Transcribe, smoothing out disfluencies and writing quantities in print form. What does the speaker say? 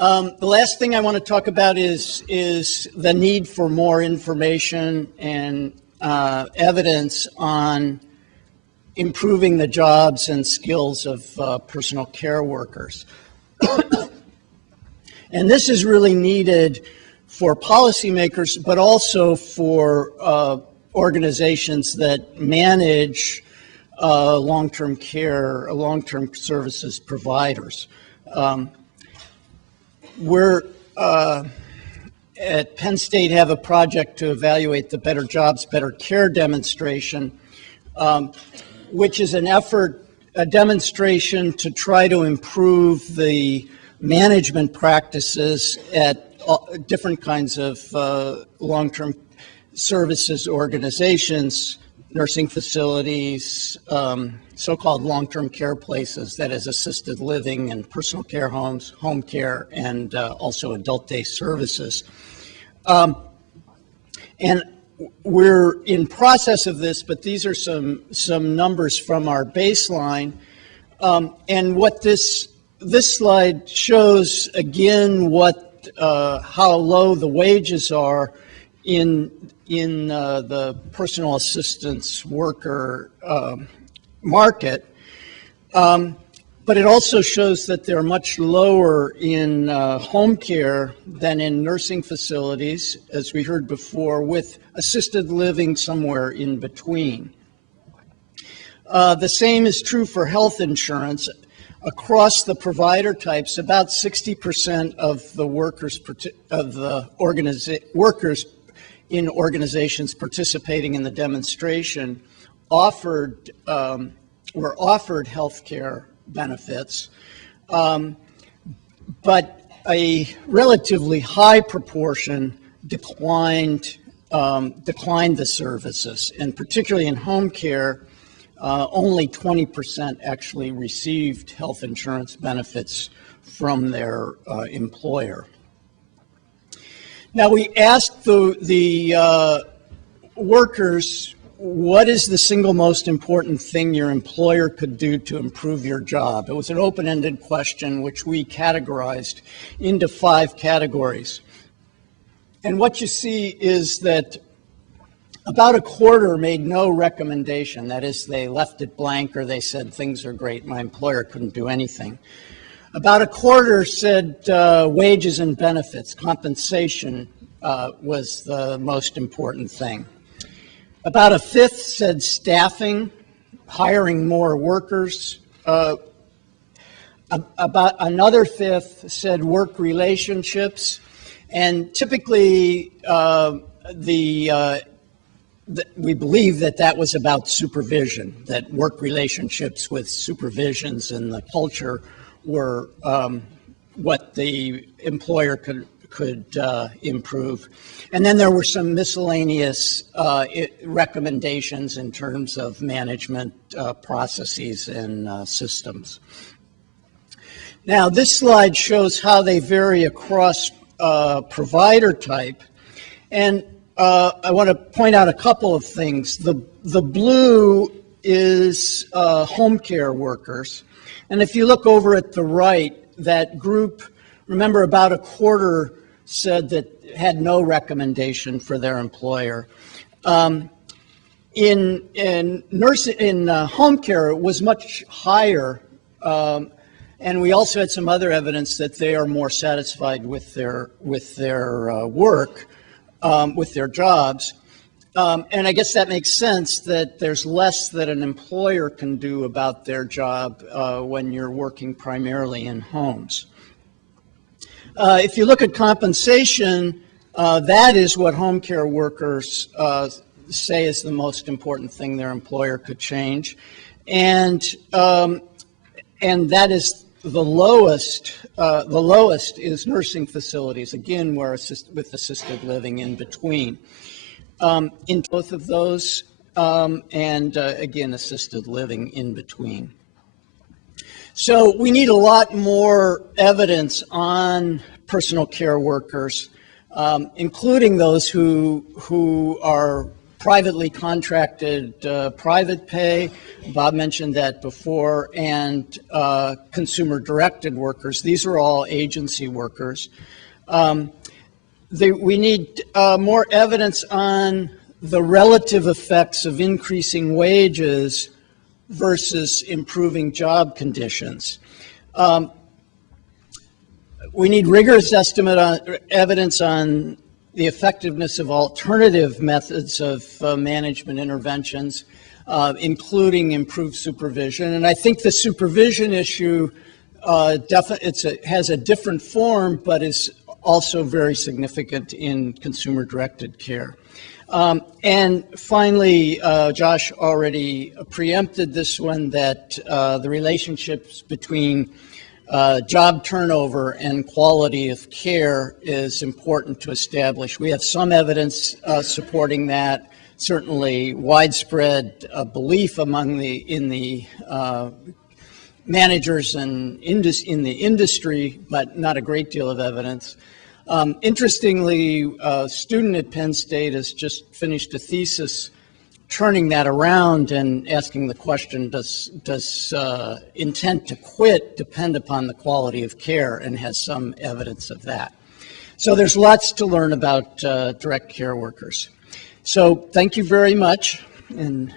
The last thing I want to talk about is the need for more information and evidence on improving the jobs and skills of personal care workers. And this is really needed for policymakers, but also for organizations that manage long-term care, long-term services providers. We're at Penn State have a project to evaluate the Better Jobs, Better Care demonstration, which is an effort, a demonstration to try to improve the management practices at different kinds of long-term services organizations, nursing facilities, so-called long-term care places, that is assisted living and personal care homes, home care, and also adult day services. And we're in process of this, but these are some numbers from our baseline. And what this slide shows, again, what how low the wages are in the personal assistance worker market, but it also shows that they're much lower in home care than in nursing facilities, as we heard before, with assisted living somewhere in between. The same is true for health insurance. Across the provider types, about 60% of the workers workers in organizations participating in the demonstration were offered health care benefits, but a relatively high proportion declined the services, and particularly in home care, only 20% actually received health insurance benefits from their employer. Now, we asked the workers, what is the single most important thing your employer could do to improve your job? It was an open-ended question which we categorized into 5 categories. And what you see is that about a quarter made no recommendation. That is, they left it blank, or they said things are great, my employer couldn't do anything. About a quarter said wages and benefits, compensation was the most important thing. About a fifth said staffing, hiring more workers. About another fifth said work relationships, and typically we believe that was about supervision, that work relationships with supervisions and the culture were what the employer could improve. And then there were some miscellaneous recommendations in terms of management processes and systems. Now, this slide shows how they vary across provider type. And I want to point out a couple of things. The blue is home care workers. And if you look over at the right, that group, remember, about a quarter said that had no recommendation for their employer. In home care, it was much higher. And we also had some other evidence that they are more satisfied with their work. With their jobs. And I guess that makes sense, that there's less that an employer can do about their job when you're working primarily in homes. If you look at compensation, that is what home care workers say is the most important thing their employer could change. And that is the lowest is nursing facilities, again, where with assisted living in between. In both of those, and again, assisted living in between. So we need a lot more evidence on personal care workers, including those who are privately contracted private pay, Bob mentioned that before, and consumer-directed workers. These are all agency workers. We need more evidence on the relative effects of increasing wages versus improving job conditions. We need rigorous evidence on the effectiveness of alternative methods of management interventions, including improved supervision. And I think the supervision issue has a different form, but is also very significant in consumer-directed care. And finally, Josh already preempted this one, that the relationships between job turnover and quality of care is important to establish. We have some evidence supporting that, certainly widespread belief in the managers and in the industry, but not a great deal of evidence. Interestingly, a student at Penn State has just finished a thesis turning that around and asking the question, does intent to quit depend upon the quality of care, and has some evidence of that. So there's lots to learn about direct care workers. So thank you very much. And